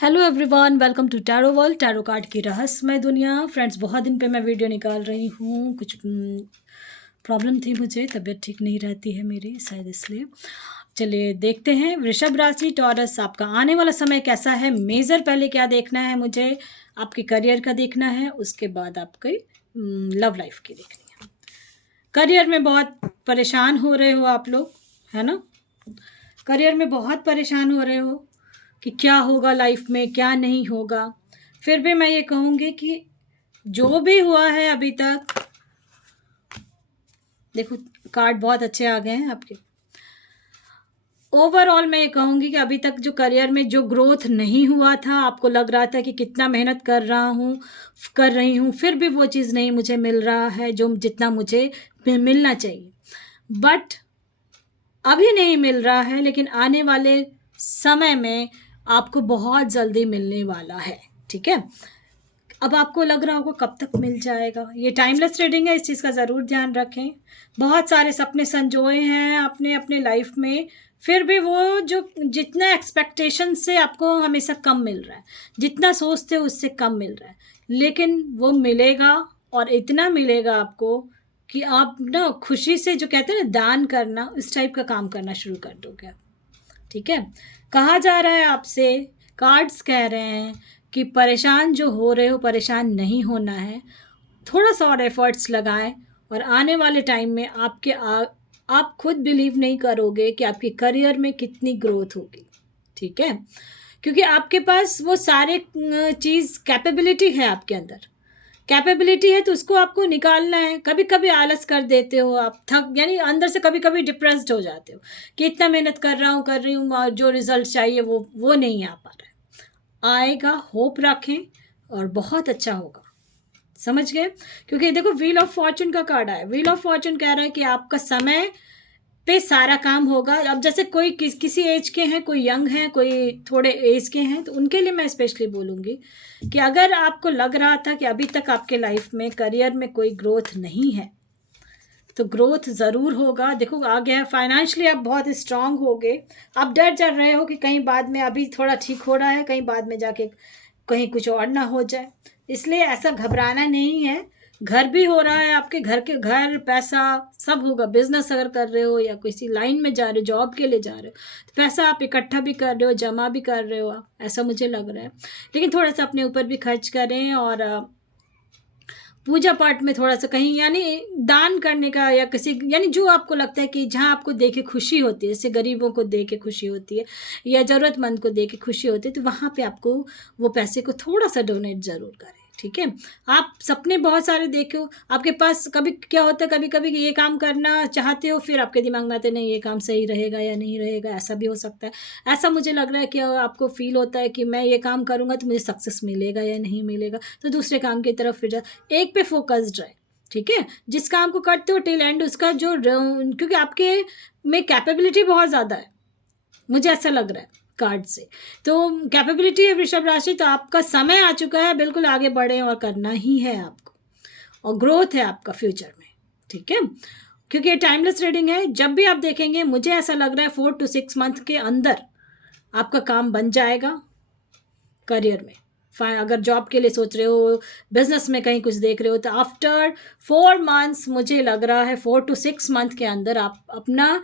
Hello everyone, welcome to tarot world, tarot card की रहस्यमय दुनिया। फ्रेंड्स, बहुत दिन पे मैं वीडियो निकाल रही हूँ। कुछ प्रॉब्लम थी, मुझे तबीयत ठीक नहीं रहती है मेरी, शायद इसलिए। चलिए देखते हैं वृषभ राशि टॉरस, आपका आने वाला समय कैसा है। मेजर पहले क्या देखना है मुझे, आपके करियर का देखना है, उसके बाद आपके लव लाइफ की देखनी है। करियर में बहुत परेशान हो रहे हो आप लोग, है ना। करियर में बहुत परेशान हो रहे हो कि क्या होगा लाइफ में, क्या नहीं होगा। फिर भी मैं ये कहूँगी कि जो भी हुआ है अभी तक, देखो कार्ड बहुत अच्छे आ गए हैं आपके। ओवरऑल मैं ये कहूँगी कि अभी तक जो करियर में जो ग्रोथ नहीं हुआ था, आपको लग रहा था कि कितना मेहनत कर रही हूँ, फिर भी वो चीज़ नहीं मुझे मिल रहा है जो जितना मुझे मिलना चाहिए। बट अभी नहीं मिल रहा है, लेकिन आने वाले समय में आपको बहुत जल्दी मिलने वाला है। ठीक है, अब आपको लग रहा होगा कब तक मिल जाएगा। ये टाइमलेस रीडिंग है, इस चीज़ का ज़रूर ध्यान रखें। बहुत सारे सपने संजोए हैं आपने अपने लाइफ में, फिर भी वो जो जितना एक्सपेक्टेशन से आपको हमेशा कम मिल रहा है, जितना सोचते हो उससे कम मिल रहा है, लेकिन वो मिलेगा। और इतना मिलेगा आपको कि आप ना खुशी से, जो कहते हैं ना दान करना, इस टाइप का काम करना शुरू कर दोगे। ठीक है, कहा जा रहा है आपसे, कार्ड्स कह रहे हैं कि परेशान जो हो रहे हो, परेशान नहीं होना है। थोड़ा सा और एफर्ट्स लगाएं और आने वाले टाइम में आप खुद बिलीव नहीं करोगे कि आपके करियर में कितनी ग्रोथ होगी। ठीक है, क्योंकि आपके पास वो सारे चीज़ कैपेबिलिटी है आपके अंदर। कैपेबिलिटी है तो उसको आपको निकालना है। कभी कभी आलस कर देते हो आप, थक यानी अंदर से कभी कभी डिप्रेस्ड हो जाते हो कि इतना मेहनत कर रही हूँ और जो रिजल्ट चाहिए वो नहीं आ पा रहा है। आएगा, होप रखें और बहुत अच्छा होगा। समझ गए, क्योंकि देखो व्हील ऑफ फॉर्चून का कार्ड आया। व्हील ऑफ फॉर्चून कह रहा है कि आपका समय पे सारा काम होगा। अब जैसे कोई किसी एज के हैं, कोई यंग हैं, कोई थोड़े एज के हैं, तो उनके लिए मैं स्पेशली बोलूँगी कि अगर आपको लग रहा था कि अभी तक आपके लाइफ में करियर में कोई ग्रोथ नहीं है, तो ग्रोथ ज़रूर होगा। देखो आ गया है, फाइनेंशियली आप बहुत स्ट्रांग हो गए। आप डर चल रहे हो कि कहीं बाद में, अभी थोड़ा ठीक हो रहा है, कहीं बाद में जाके कहीं कुछ और ना हो जाए, इसलिए ऐसा घबराना नहीं है। घर भी हो रहा है आपके, घर पैसा सब होगा। बिजनेस अगर कर रहे हो या किसी लाइन में जा रहे हो, जॉब के लिए जा रहे हो, तो पैसा आप इकट्ठा भी कर रहे हो, जमा भी कर रहे हो आप, ऐसा मुझे लग रहा है। लेकिन थोड़ा सा अपने ऊपर भी खर्च करें और पूजा पाठ में थोड़ा सा कहीं, यानी दान करने का, या किसी यानी जो आपको लगता है कि जहाँ आपको दे के खुशी होती है, जैसे गरीबों को दे के खुशी होती है या ज़रूरतमंद को दे के खुशी होती है, तो वहाँ पे आपको वो पैसे को थोड़ा सा डोनेट ज़रूर करें। ठीक है, आप सपने बहुत सारे देखो आपके पास। कभी क्या होता है, कभी कभी ये काम करना चाहते हो, फिर आपके दिमाग में आते हैं नहीं ये काम सही रहेगा या नहीं रहेगा, ऐसा भी हो सकता है। ऐसा मुझे लग रहा है कि आपको फील होता है कि मैं ये काम करूँगा तो मुझे सक्सेस मिलेगा या नहीं मिलेगा, तो दूसरे काम की तरफ फिर एक पे फोकस्ड रहे। ठीक है, जिस काम को करते हो टिल एंड उसका जो, क्योंकि आपके में कैपेबिलिटी बहुत ज़्यादा है, मुझे ऐसा लग रहा है कार्ड से। तो कैपेबिलिटी है वृषभ राशि, तो आपका समय आ चुका है, बिल्कुल आगे बढ़ें और करना ही है आपको, और ग्रोथ है आपका फ्यूचर में। ठीक है, क्योंकि ये टाइमलेस रीडिंग है। जब भी आप देखेंगे, मुझे ऐसा लग रहा है 4 to 6 मंथ के अंदर आपका काम बन जाएगा करियर में। अगर जॉब के लिए सोच रहे हो, बिजनेस में कहीं कुछ देख रहे हो, तो आफ्टर 4 मंथ्स मुझे लग रहा है 4 to 6 मंथ के अंदर आप अपना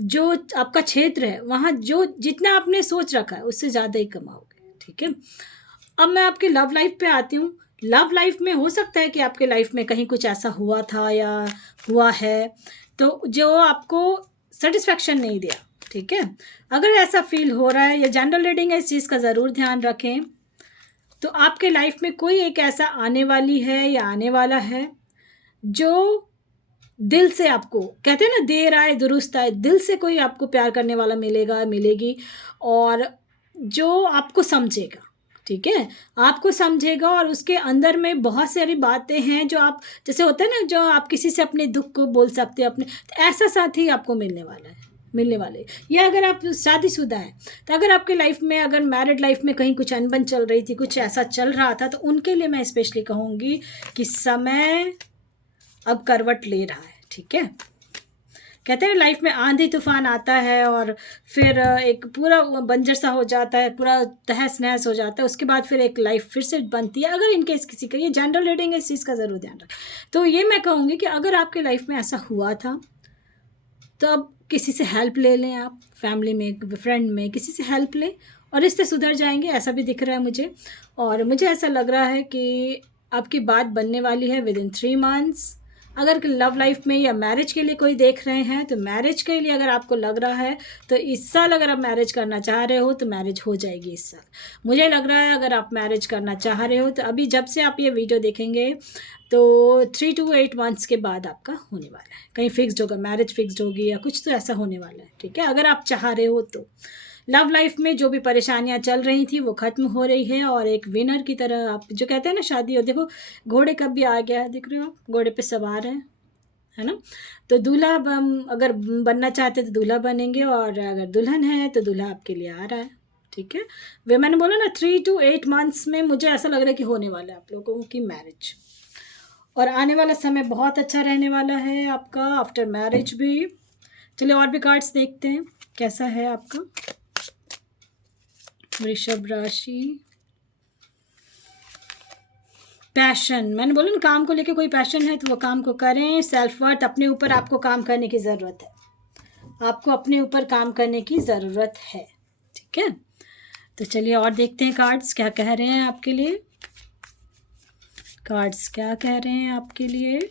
जो आपका क्षेत्र है, वहाँ जो जितना आपने सोच रखा है उससे ज़्यादा ही कमाओगे। ठीक है, अब मैं आपके लव लाइफ पे आती हूँ। लव लाइफ में हो सकता है कि आपके लाइफ में कहीं कुछ ऐसा हुआ था या हुआ है तो जो आपको सेटिस्फैक्शन नहीं दिया। ठीक है, अगर ऐसा फील हो रहा है, या जनरल रीडिंग है, इस चीज़ का ज़रूर ध्यान रखें। तो आपके लाइफ में कोई एक ऐसा आने वाली है या आने वाला है जो दिल से, आपको कहते हैं ना देर आए दुरुस्त आए, दिल से कोई आपको प्यार करने वाला मिलेगा, मिलेगी, और जो आपको समझेगा। ठीक है, आपको समझेगा, और उसके अंदर में बहुत सारी बातें हैं जो आप, जैसे होता है ना, जो आप किसी से अपने दुख को बोल सकते हैं अपने, तो ऐसा साथी आपको मिलने वाला है, मिलने वाले। या अगर आप शादीशुदा हैं, तो अगर आपके लाइफ में, अगर मैरिड लाइफ में कहीं कुछ अनबन चल रही थी, कुछ ऐसा चल रहा था, तो उनके लिए मैं स्पेशली कहूँगी कि समय अब करवट ले रहा है। ठीक है, कहते हैं लाइफ में आंधी तूफान आता है और फिर एक पूरा बंजर सा हो जाता है, पूरा तहस नहस हो जाता है, उसके बाद फिर एक लाइफ फिर से बनती है। अगर इनकेस किसी का, ये जनरल रीडिंग है, इस चीज़ का ज़रूर ध्यान रखें। तो ये मैं कहूँगी कि अगर आपके लाइफ में ऐसा हुआ था तो अब किसी से हेल्प ले लें, आप फैमिली में, फ्रेंड में, किसी से हेल्प लें और रिश्ते सुधर जाएंगे, ऐसा भी दिख रहा है मुझे। और मुझे ऐसा लग रहा है कि आपकी बात बनने वाली है विद इन 3 मंथ्स। अगर लव लाइफ में या मैरिज के लिए कोई देख रहे हैं तो मैरिज के लिए अगर आपको लग रहा है तो इस साल अगर आप मैरिज करना चाह रहे हो तो मैरिज हो जाएगी इस साल। मुझे लग रहा है अगर आप मैरिज करना चाह रहे हो तो अभी जब से आप ये वीडियो देखेंगे तो 3 to 8 मंथ्स के बाद आपका होने वाला है, कहीं फिक्स्ड होगा, मैरिज फिक्स्ड होगी या कुछ तो ऐसा होने वाला है। ठीक है, अगर आप चाह रहे हो तो लव लाइफ में जो भी परेशानियां चल रही थी वो ख़त्म हो रही है और एक विनर की तरह, आप जो कहते हैं ना शादी हो, देखो घोड़े कब भी आ गया है, दिख रहे हो आप, घोड़े पे सवार है ना। तो दूल्हा अगर बनना चाहते तो दूल्हा बनेंगे और अगर दुल्हन है तो दूल्हा आपके लिए आ रहा है। ठीक है, वे मैंने बोला ना 3 to 8 मंथ्स में मुझे ऐसा लग रहा है कि होने वाला है आप लोगों की मैरिज, और आने वाला समय बहुत अच्छा रहने वाला है आपका आफ्टर मैरिज भी। चलिए और भी कार्ड्स देखते हैं कैसा है आपका वृषभ राशि। पैशन, मैंने बोला ना काम को लेके कोई पैशन है तो वो काम को करें। सेल्फ वर्थ, अपने ऊपर आपको काम करने की ज़रूरत है, आपको अपने ऊपर काम करने की ज़रूरत है। ठीक है, तो चलिए और देखते हैं कार्ड्स क्या कह रहे हैं आपके लिए। कार्ड्स क्या कह रहे हैं आपके लिए।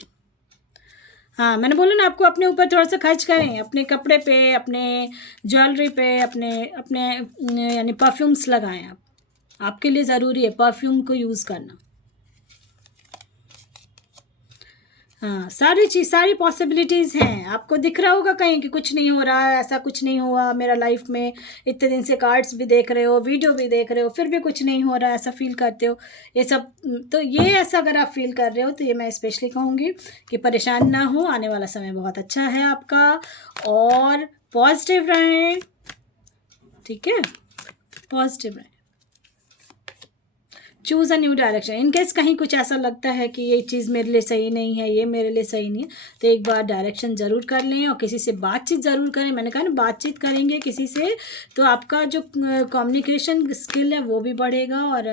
हाँ, मैंने बोला ना आपको अपने ऊपर थोड़ा सा खर्च करें, अपने कपड़े पे, अपने ज्वेलरी पे, अपने अपने यानी परफ्यूम्स लगाएं आप, आपके लिए ज़रूरी है परफ्यूम को यूज़ करना। हाँ, सारी पॉसिबिलिटीज़ हैं। आपको दिख रहा होगा कहीं कि कुछ नहीं हो रहा है, ऐसा कुछ नहीं हुआ मेरा लाइफ में, इतने दिन से कार्ड्स भी देख रहे हो, वीडियो भी देख रहे हो, फिर भी कुछ नहीं हो रहा है, ऐसा फील करते हो ये सब। तो ये ऐसा अगर आप फील कर रहे हो तो ये मैं स्पेशली कहूँगी कि परेशान ना हो, आने वाला समय बहुत अच्छा है आपका और पॉजिटिव रहें। ठीक है, पॉजिटिव रहें, choose a new direction. In case कहीं कुछ ऐसा लगता है कि ये चीज़ मेरे लिए सही नहीं है, ये मेरे लिए सही नहीं है, तो एक बार डायरेक्शन ज़रूर कर लें और किसी से बातचीत ज़रूर करें। मैंने कहा ना बातचीत करेंगे किसी से तो आपका जो कम्युनिकेशन स्किल है वो भी बढ़ेगा और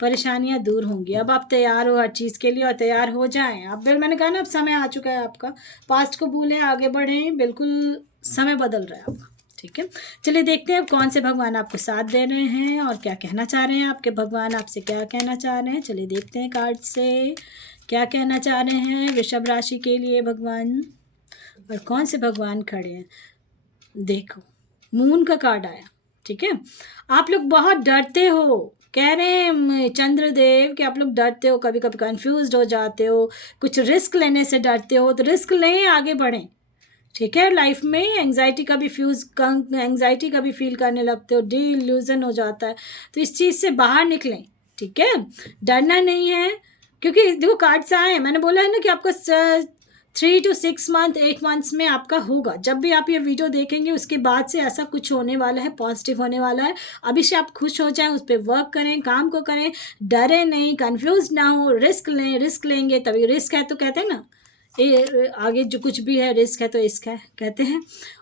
परेशानियां दूर होंगी। अब आप तैयार हो हर चीज़ के लिए और तैयार हो जाएं आप। बिल मैंने कहा ना अब समय आ चुका है आपका, पास्ट को भूलें, आगे बढ़ें, बिल्कुल समय बदल रहा है आपका। ठीक है, चलिए देखते हैं अब कौन से भगवान आपको साथ दे रहे हैं और क्या कहना चाह रहे हैं आपके भगवान, आपसे क्या कहना चाह रहे हैं। चलिए देखते हैं कार्ड से क्या कहना चाह रहे हैं वृषभ राशि के लिए भगवान, और कौन से भगवान खड़े हैं। देखो मून का कार्ड आया। ठीक है, आप लोग बहुत डरते हो, कह रहे हैं चंद्रदेव कि आप लोग डरते हो, कभी कभी कंफ्यूज्ड हो जाते हो, कुछ रिस्क लेने से डरते हो, तो रिस्क लें, आगे बढ़ें। ठीक है, लाइफ में एंग्जाइटी का भी फील करने लगते हो, डिल्यूजन हो जाता है, तो इस चीज़ से बाहर निकलें। ठीक है, डरना नहीं है, क्योंकि देखो कार्ड्स आए हैं, मैंने बोला है ना कि आपको 3 to 6 मंथ 8 मंथ्स में आपका होगा। जब भी आप ये वीडियो देखेंगे उसके बाद से ऐसा कुछ होने वाला है, पॉजिटिव होने वाला है। अभी से आप खुश हो जाएं, उस पर वर्क करें, काम को करें, डरे नहीं, कंफ्यूज ना हो, रिस्क लें। रिस्क लेंगे तभी, रिस्क है तो कहते हैं ना ये आगे जो कुछ भी है रिस्क है तो इश्क है कहते हैं,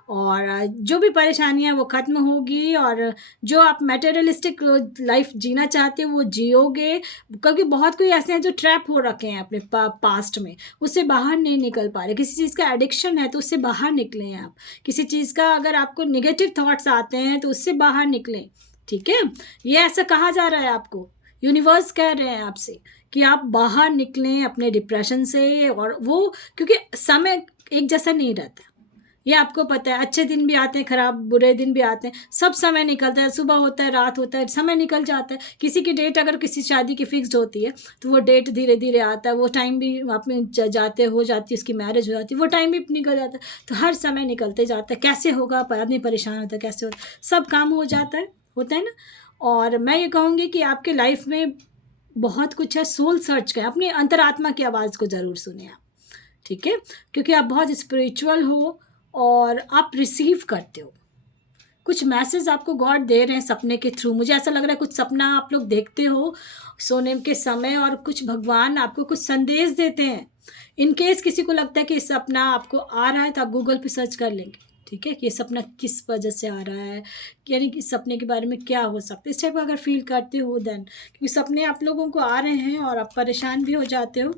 और जो भी परेशानियां वो ख़त्म होगी और जो आप मटेरियलिस्टिक लाइफ जीना चाहते हो वो जियोगे। क्योंकि बहुत कोई ऐसे हैं जो ट्रैप हो रखे हैं अपने पास्ट में, उससे बाहर नहीं निकल पा रहे। किसी चीज़ का एडिक्शन है तो उससे बाहर निकलें आप। किसी चीज़ का अगर आपको निगेटिव थॉट्स आते हैं तो उससे बाहर निकलें। ठीक है, ये ऐसा कहा जा रहा है आपको, यूनिवर्स कह रहे हैं आपसे कि आप बाहर निकलें अपने डिप्रेशन से। और वो क्योंकि समय एक जैसा नहीं रहता, ये आपको पता है। अच्छे दिन भी आते हैं, खराब बुरे दिन भी आते हैं, सब समय निकलता है, सुबह होता है, रात होता है, समय निकल जाता है। किसी की डेट अगर किसी शादी की फिक्स्ड होती है तो वो डेट धीरे धीरे आता है, वो टाइम भी आप में जाते हो जाती है, उसकी मैरिज हो जाती है, वो टाइम भी निकल जाता है। तो हर समय निकलते जाता है, कैसे होगा आदमी परेशान होता है, कैसे होता है, सब काम हो जाता है, होता है ना। और मैं ये कहूँगी कि आपके लाइफ में बहुत कुछ है, सोल सर्च करें, अपनी अंतरात्मा की आवाज़ को ज़रूर सुने आप। ठीक है, क्योंकि आप बहुत स्पिरिचुअल हो और आप रिसीव करते हो, कुछ मैसेज आपको गॉड दे रहे हैं सपने के थ्रू। मुझे ऐसा लग रहा है कुछ सपना आप लोग देखते हो सोने के समय और कुछ भगवान आपको कुछ संदेश देते हैं इन केस किसी को लगता है कि सपना आपको आ रहा है तो आप गूगल पे सर्च कर लेंगे, ठीक है, कि ये सपना किस वजह से आ रहा है, यानी कि सपने के बारे में क्या हो सकता है। इस टाइप का अगर फील करते हो देन, क्योंकि सपने आप लोगों को आ रहे हैं और आप परेशान भी हो जाते हो,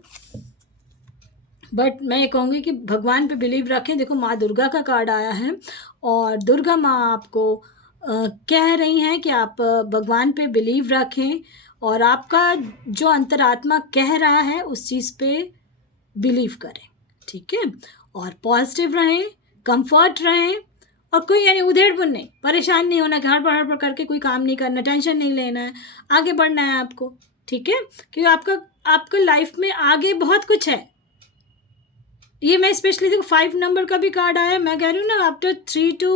बट मैं ये कहूँगी कि भगवान पे बिलीव रखें। देखो माँ दुर्गा का कार्ड आया है और दुर्गा माँ आपको कह रही हैं कि आप भगवान पे बिलीव रखें और आपका जो अंतरात्मा कह रहा है उस चीज़ पे बिलीव करें, ठीक है, और पॉजिटिव रहें, कंफर्ट रहें, और कोई यानी उधेड़-बुन नहीं, परेशान नहीं होना कि हड़बड़ करके कोई काम नहीं करना, टेंशन नहीं लेना है, आगे बढ़ना है आपको, ठीक है, क्योंकि आपका लाइफ में आगे बहुत कुछ है। ये मैं स्पेशली देखो 5 नंबर का भी कार्ड आया, मैं कह रही हूँ ना आफ्टर 3 to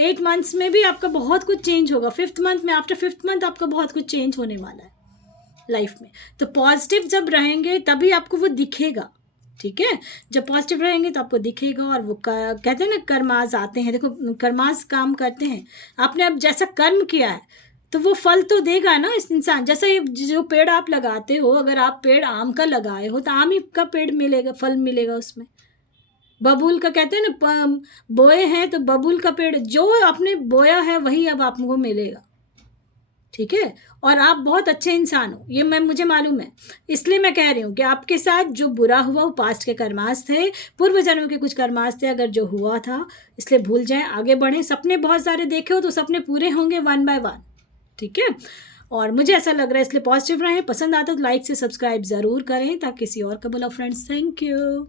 8 मंथ्स में भी आपका बहुत कुछ चेंज होगा। 5th मंथ में, आफ्टर 5th मंथ आपका बहुत कुछ चेंज होने वाला है लाइफ में। तो पॉजिटिव जब रहेंगे तभी आपको वो दिखेगा, ठीक है, जब पॉजिटिव रहेंगे तो आपको दिखेगा। और वो कहते हैं ना कर्माज आते हैं, देखो कर्माज काम करते हैं, आपने अब जैसा कर्म किया है तो वो फल तो देगा ना इस इंसान। जैसा ये जो पेड़ आप लगाते हो, अगर आप पेड़ आम का लगाए हो तो आम ही का पेड़ मिलेगा, फल मिलेगा उसमें। बबूल का कहते हैं ना, बोए हैं तो बबूल का पेड़, जो आपने बोया है वही अब आपको मिलेगा, ठीक है। और आप बहुत अच्छे इंसान हो, ये मुझे मालूम है, इसलिए मैं कह रही हूँ कि आपके साथ जो बुरा हुआ वो पास्ट के कर्मास थे, पूर्व जन्म के कुछ कर्मास थे अगर जो हुआ था, इसलिए भूल जाएं, आगे बढ़ें। सपने बहुत सारे देखे हो तो सपने पूरे होंगे 1 by 1, ठीक है। और मुझे ऐसा लग रहा है, इसलिए पॉजिटिव रहें। पसंद आता तो लाइक से सब्सक्राइब ज़रूर करें ताकि किसी और का बोला फ्रेंड्स। Thank you.